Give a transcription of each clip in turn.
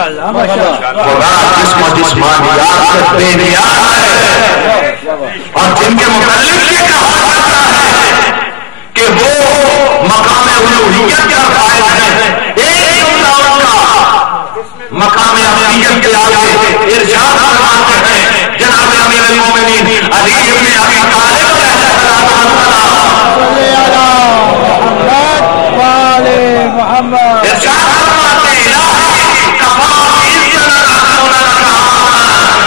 ماشاءاللہ ماشاءاللہ. خدا جسم و جسمانیات سے بے نیاز ہے اور جن کے متعلق یہ کہا جاتا ہے کہ وہ مقام الوہیت کا فائل ہے. ایک جملہ ان کا مقام الوہیت کے آگے ارشاد فرماتے ہیں جناب امیر المومنین علی ابن ابی طالب محمد ارشاد فرماتے ہیں الہی کفاف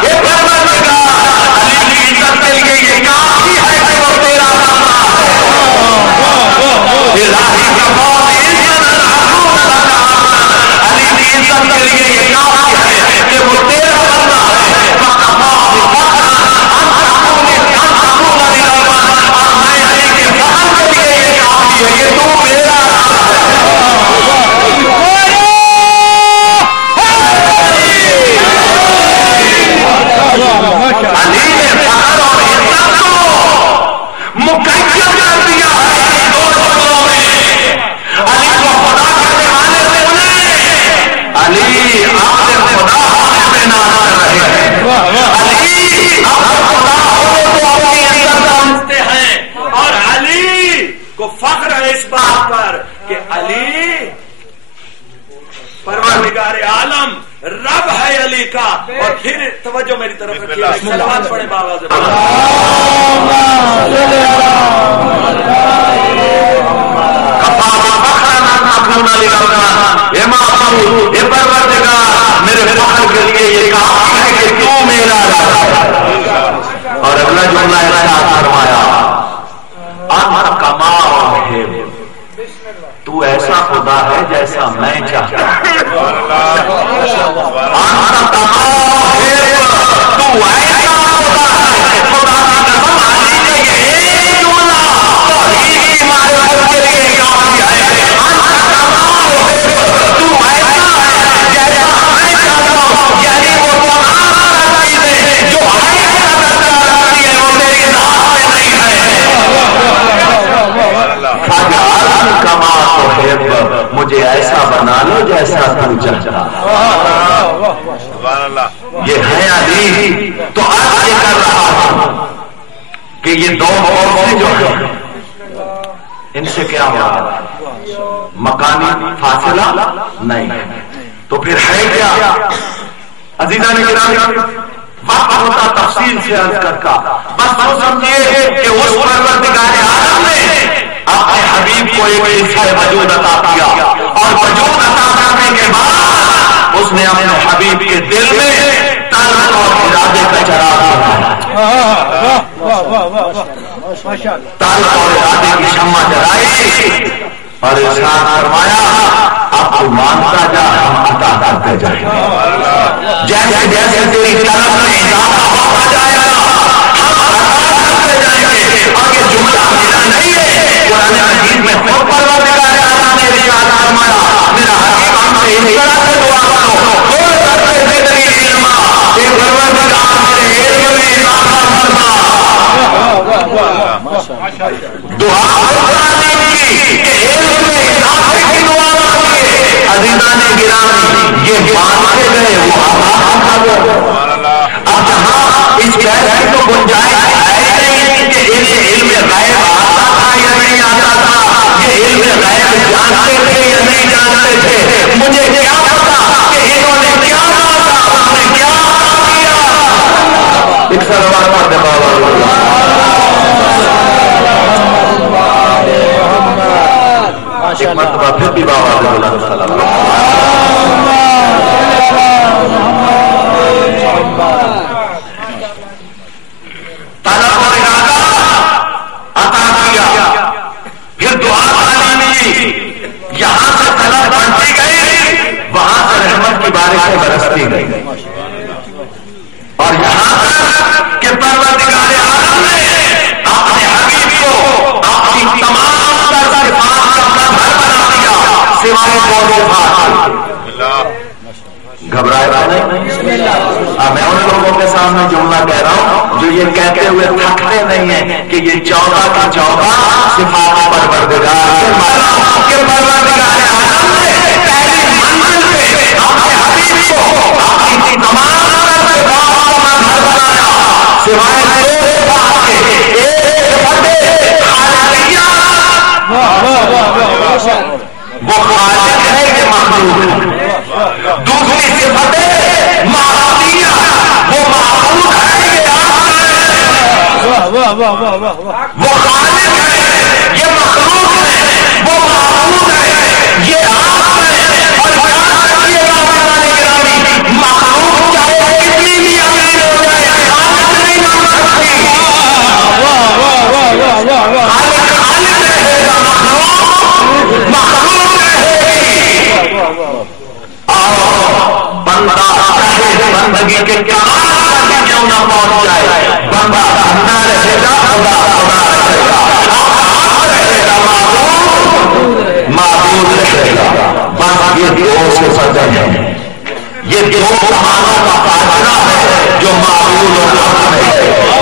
یہ پروردگار علی کی عزت کے لیے یہ کافی ہے کہ وہ تیرا الہی کفاف علی کی عزت کے لیے یہ کافی ہے کہ وہ تیرا بندہ ہے. اور میں علی کے فخر کے لیے یہ کافی ہے کہ تو میرا علی نے فخر اور عزت کو مقید کر دیا ہے دو جملوں میں. علی کو خدا کے دیوانے سے انہیں علی آپ سے خدا ہونے پہ ناز کر رہے ہیں. علی آپ سے خدا ہونے کو اپنی عزت سمجھتے ہیں اور علی کو فخر ہے اس بات پر کہ علی پروردگار عالم رب ہے علی کا. اور پھر توجہ میری طرف رکھیے صلوات پڑھیں بابا سے یہ پروردگار میرے فخر کے لیے یہ کافی ہے کہ تو میرا رب. اور اگلا جملہ ارشاد فرمایا انت کما احب تو ایسا خدا ہے جیسا میں چاہتا ہوں. انت کما احب تو ایسا خدا ہے. خدا کی قسم علی نے یہ ایک جملہ توحید کی معرفت کے لیے کافی ہے. انت کما احب تو ایسا ہے جیسا میں چاہتا ہوں. یعنی وہ تمام چیزیں جو ہے وہ میری ذات میں نہیں ہے. کما احب مجھے ایسا بنا لو جیسا تو چاہتا. یہ ہے علی. تو عرض یہ کر رہا ہوں کہ یہ دو عورتیں جو ہیں ان سے کیا ہوا مکانی فاصلہ نہیں. تو پھر ہے کیا عزیزان گرامی وقت ہوتا تفصیل سے عرض کرتا. بس وہ سمجھیے کہ اس پروردگار عالم نے اپنے حبیب کو ایک حصہ وجود عطا کیا اور وجود عطا کرنے کے بعد اس نے اپنے حبیب کے دل میں طلب اور ارادے کا چراغ جلایا. طلب اور ارادے کی شمع جلائی اور ارشاد فرمایا اب تو مانتا جا ہم عطا کرتے جائیں گے. جیسے جیسے تیری طلب میں اضافہ ہوتا جائے گا ہم عطا کرتے جائیں گے. اور یہ جملہ میرا نہیں ہے. قرآن مجید میں خود پروردگار عالم نے ارشاد فرمایا میرا حبیب ہم سے اس طرح سے دعا کرو کوئی کرتے تھے تیری علم کہ پروردگار میرے علم میں اضافہ فرما. دعا قرآن کی کہ علم میں اضافے کی دعا مانگیے. عزیزان گرامی یہ مانتے گئے وہ اب جہاں اس بحث کو گنجائش ہے نہیں کہ علم غیب آتا تھا یا نہیں آتا تھا. یہ علم غیب جانتے تھے یا نہیں جانتے تھے. مجھے کیا پتا کہ انہوں نے کیا مانگا انہوں نے کیا کیا. ایک سلوات پڑھتے بابا ایک مرتبہ پھر بھی بابا طلب اور ارادہ عطا کیا. پھر دعا ملی. یہاں سے طلب بنتی گئی وہاں سے رحمت کی بارشیں برستی گئی. اور یہاں تک کہ پروردگار عالم نے اپنے حبیب کو اپنی تمام صفات کا گھر بنا دیا سوائے دو بات. گھبرائے میں ان لوگوں کے سامنے جملہ کہہ رہا ہوں جو یہ کہتے ہوئے تھکتے نہیں ہیں کہ یہ چوبہ کا چوبہ صفات پروردگار کے پروردگار عالم نے پہلی منزل پہ اپنے حبیب کو واہ واہ واہ واہ. وہ خالق ہے، یہ مخلوق ہے، وہ معبود ہے، یہ آپ ہے. اور مخلوق چاہے کتنی بھی امیر ہو جائے خالق نہیں بن سکتی. خالق رہے گا، مخلوق رہے گی. اور بندہ چاہے بندگی کے کمال تک کیوں نہ پہنچ جائے، بندہ بندہ رہے گا، خدا خدا رہے گا، آپ رہے گا، معبود رہے گا. بس یہ دو سے سجن ہے، یہ دو کمانوں کا فاصلہ ہے جو معبود اور حق میں ہے،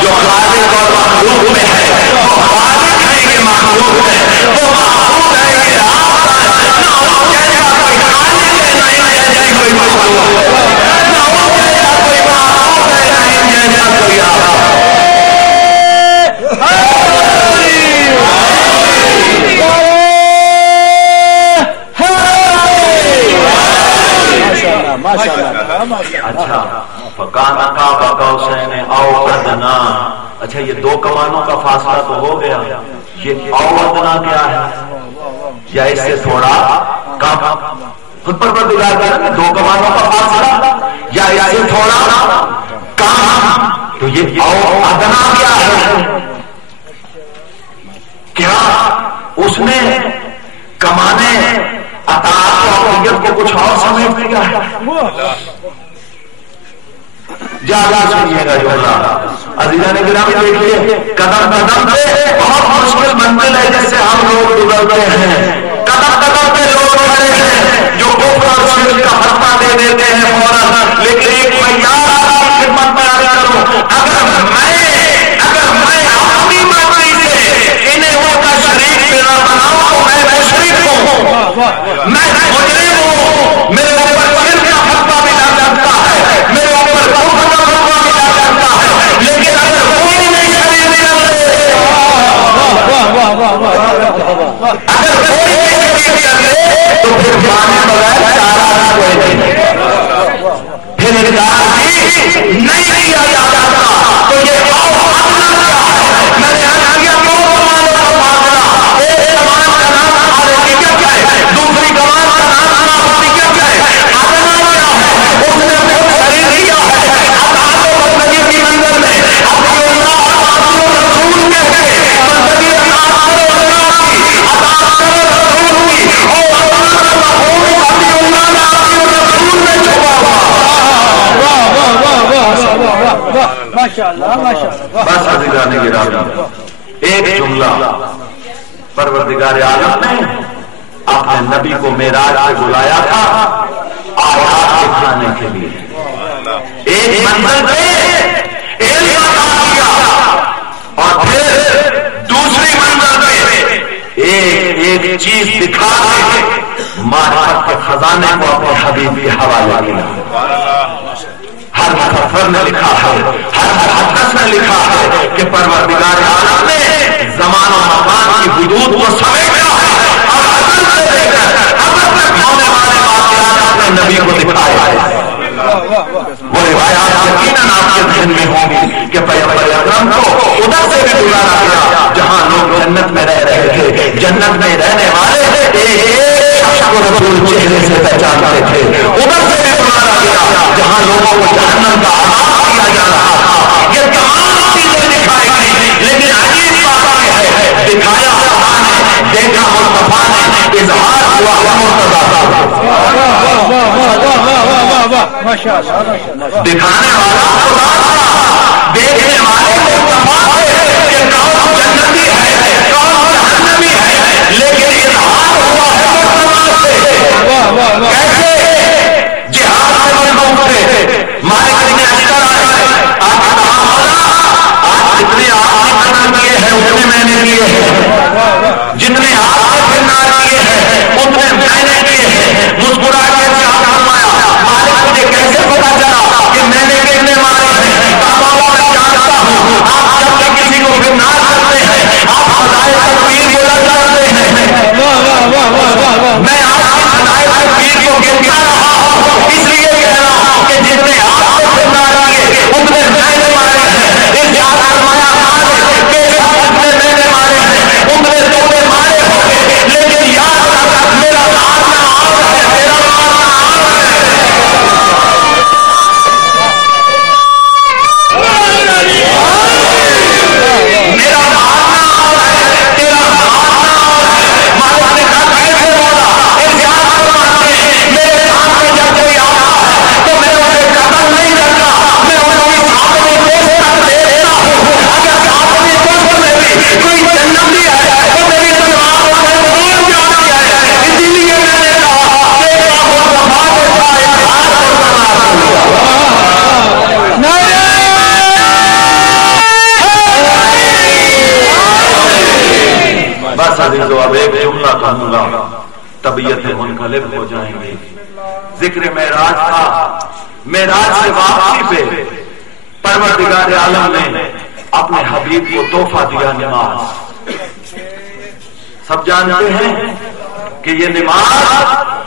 جو خالق اور مخلوق میں ہے. وہ خالق ہے، یہ مخلوق ہے. وہ معبود ہے، یہ آپ ہے. نہ وہ جیسا کوئی خالق ہے، نہ جیسا کوئی مخلوق ہے. نہ وہ جیسا کوئی معبود ہے، نہ جیسا کوئی آپ ہے. اچھا فکانا کا بقوسین او ادنا. اچھا یہ دو کمانوں کا فاصلہ تو ہو گیا، یہ او ادنا کیا ہے؟ یا اس سے تھوڑا کم؟ خود پروردگار کہہ رہا ہے دو کمانوں کا فاصلہ یا اس سے تھوڑا کم. تو یہ او ادنا کیا ہے؟ کیا اس نے کمانے اطاعت اور عطیت کو کچھ اور سمجھ دیا ہے؟ جاگا سنیے گا جملہ عزیزان گرامی. دیکھیے قدم قدم پہ بہت مشکل منزل ہے جس سے ہم لوگ گزرتے ہیں. قدم قدم پہ لوگ کھڑے ہیں جو کفر اور شرک کا فتویٰ دے دیتے ہیں فوراً. لیکن ایک میں یاد آپ کی خدمت میں آیا کروں، اگر میں اپنی مرضی سے انہیں وہ کا شریک پیدا بناؤں تو میں شریک ہوں، میں مجرم ہوں. میرے اوپر شرک کا فتویٰ بھی ڈال سکتا ہے، میرے اوپر کفر کا فتویٰ بھی ڈال سکتا ہے. لیکن اگر کوئی نہیں شریک نہیں کرے، اگر کوئی نہیں شریک کرے تو پھر مانے بغیر چارہ نہ کوئی نہیں، پھر انکار بھی نہیں کیا جا سکتا. تو یہ اپنا کیا ہے؟ میں نے آج کیا دو کمانوں کا فاصلہ. ایک کمان کا نام خالقیت ہے، دوسری کمان کا نام معبودیت ہے. ادنا کیا ہے؟ اس نے خود خرید لیا ہے اطاعت و بندگی کی منزل میں. اپنی اللہ اور رسول کے بندگی اطاعت کرو اللہ کی، اطاعت کرو رسول کی. اور اللہ کا مفہوم اپنی اللہ میں اپنی رسول میں چھپا ہوا. ماشاءاللہ ماشاءاللہ. بس عزیزان گرامی ایک جملہ، پروردگار عالم نے اپنے نبی کو معراج سے بلایا تھا آیات دکھانے کے لیے. ایک منزل پہ علم عطا کیا اور پھر دوسری منزل پہ ایک چیز دکھا کے معرفت کے خزانے کو اپنے حبیب کے حوالے کیا. ہر مفسر نے لکھا ہے، ہر محدث نے لکھا ہے کہ پروردگار عالم نے زمان و مکان کی حدود کو سمیٹا ہے اور ازل سے لے کر ابد تک ہونے والے واقعات اپنے نبی کو دکھایا ہے. وہ روایات یقیناً آپ کے ذہن میں ہوں گی کہ پیغمبر اکرم کو ادھر سے بھی بلایا گیا جہاں لوگ جنت میں رہ رہے تھے. جنت میں رہنے والے ایک شخص کو رسول چہرے سے پہچانتے تھے. ادھر سے بھی بلایا گیا جہاں لوگوں کو جہنم کا عذاب کیا جا رہا تھا. یہ تمام چیزیں دکھائی گئی، لیکن عجیب بات یہ ہے دکھایا خدا نے، دیکھا مصطفیٰ نے، اظہار ہوا مرتضیٰ کا. دکھانے والا خدا تھا، دیکھنے والے مصطفیٰ تھے کہ کون جنتی ہے کون جہنمی ہے. لیکن اظہار ہوا ہے مرتضیٰ سے. کیسے؟ جہاد سے ملوک تھے، مالک بن اشتر آئے، آج جتنے آپ نے قتل کیے ہیں اتنے میں نے کیے ہیں، جتنے آپ نے پھرنار کیے ہیں اتنے میں نے کیے ہیں. مسکرا کے ارشاد فرمایا مالک مجھے کیسے پتا چلا کہ میں نے کتنے مارے ہیں؟ میں جانتا ہوں آپ جب تک کسی کو پھرنار کرتے ہیں طبیعتیں منقلب ہو جائیں گی. ذکر معراج تھا. معراج سے واپسی پہ پروردگار عالم نے اپنے حبیب کو تحفہ دیا نماز. سب جانتے ہیں کہ یہ نماز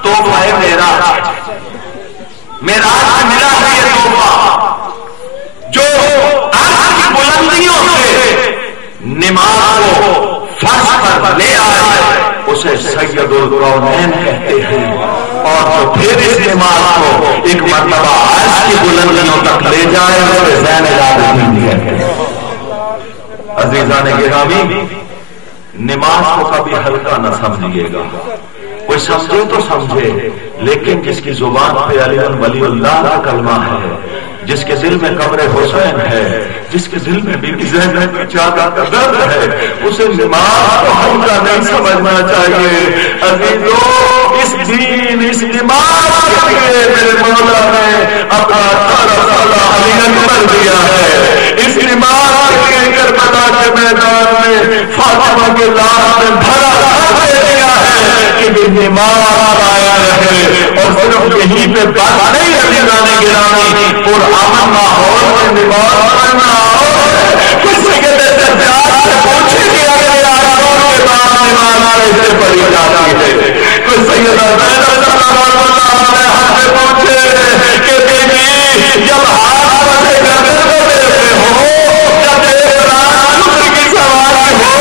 تحفہ ہے معراج. معراج سے ملا ہے یہ تحفہ جو عرش کی بلندیوں سے نماز کو فرش پر لے آئے, اسے سید الکونین کہتے ہیں. اور جو پھر اس نماز کو ایک مرتبہ عرش کی بلندیوں تک لے جائے اسے زین العابدین کہتے ہیں. عزیزان گرامی, نماز کو کبھی ہلکا نہ سمجھیے گا. کوئی سمجھے تو سمجھے, لیکن جس کی زبان پہ علی ولی اللہ کا کلمہ ہے, جس کے دل میں قبر حسین ہے, جس کے دل میں بی بی زینب کی چادر کا درد ہے, اسے نماز کو ہلکا نہیں سمجھنا چاہیے. عزیزو, اس دین, اس نماز کے لیے میرے مولا نے اپنا 18 سالہ علی اکبر دیا ہے. اس نماز کے لیے کربلا کے میدان میں فاطمہ کے لاش میں بھرا دے دیا ہے کہ نماز آیا رہے. اور صرف یہیں پہ بات نہیں ہے عزیزان گرامی, اور امن ماحول میں نماز پڑھنا کسی کے دستیاب سے پوچھے گیا کہ آیاتوں کے بعد نماز کیسے پڑھی جاتی ہے. کوئی سیدہ زینب ہاتھ سے پوچھے کہ بیٹی جب ہاتھ بندے کرتے ہو جب کی سواری ہو,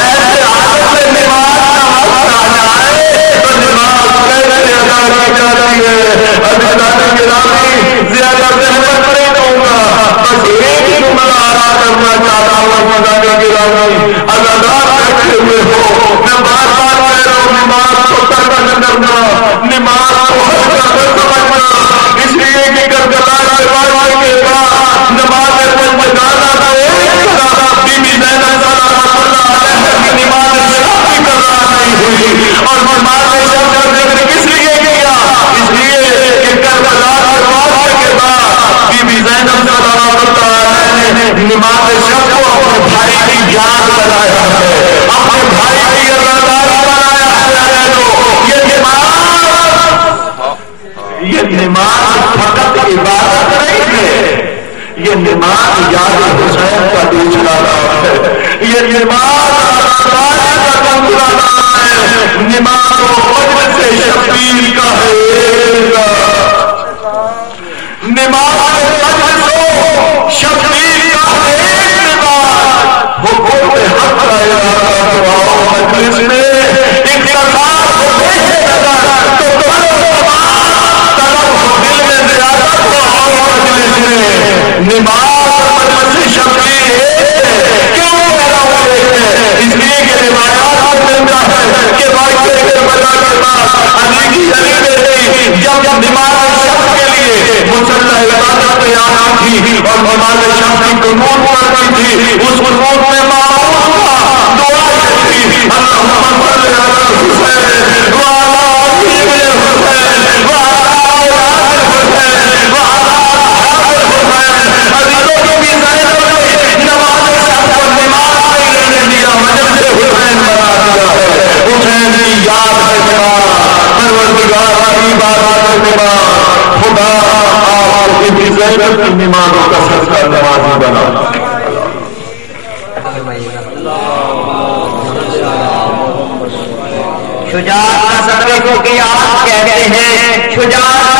ایسے حالت میں نماز کا وقت آ جائے تو نماز کیسے ادا کی جاتی ہے. عزیزان گرامی, زیادہ زحمت نہیں دوں گا, بس ایک ہی جملہ ادا کرنا چاہتا ہوں. عزیزان گرامی, اذان رکھے ہوئے ہو, میں بار بار کہہ رہا ہوں, نماز کو ترک نہ کرنا, نماز کو ہلکا نہ سمجھنا. اس لیے کہ کربلا کے واقعے کے بعد نماز پنجگانہ کا ایک طرح بی بی زینب سلام اللہ علیہ کی نماز شافی قضا نہیں ہوئی. اور نماز شب کا ذکر کس لیے کیا؟ اس لیے کہ کربلا کے واقعے کے بعد بی بی زینب سلام اللہ علیہ نے نماز شب کو اپنے بھائی کی یاد بنایا ہے, اپنے بھائی کی عزاداری بنایا ہے. یہ نماز فقط عبادت نہیں ہے, یہ نماز یاد حسین کا دوسرا نام ہے. یہ نماز کا دوسرا نام ہے. نماز مجلس سے شبیر کا ہے. نماز مجلس و شبیر کا ہے. حکم حق آیا مجلس میں ایک سرکار کو دیکھے نظر تو نماز مجلس شبیر کیوں پیدا ہوئے ہیں؟ اس لیے کہ روایات میں ملتا ہے کہ واقعے کربلا کے بعد علی کی علی بیٹی جب نماز شب کے لیے مسلح عبادت تیار تھی اور نماز شب کی قنوت پڑھتی تھی, اس قنوت میں معمول تھا دعا تھی, اللہم صل علی حسین وعلی آل حسین وعلی اولاد حسین وعلی نمازوں کا سچا نمازی بنا. شجاعت کا صدقے کو کیا کہتے ہیں, شجاعت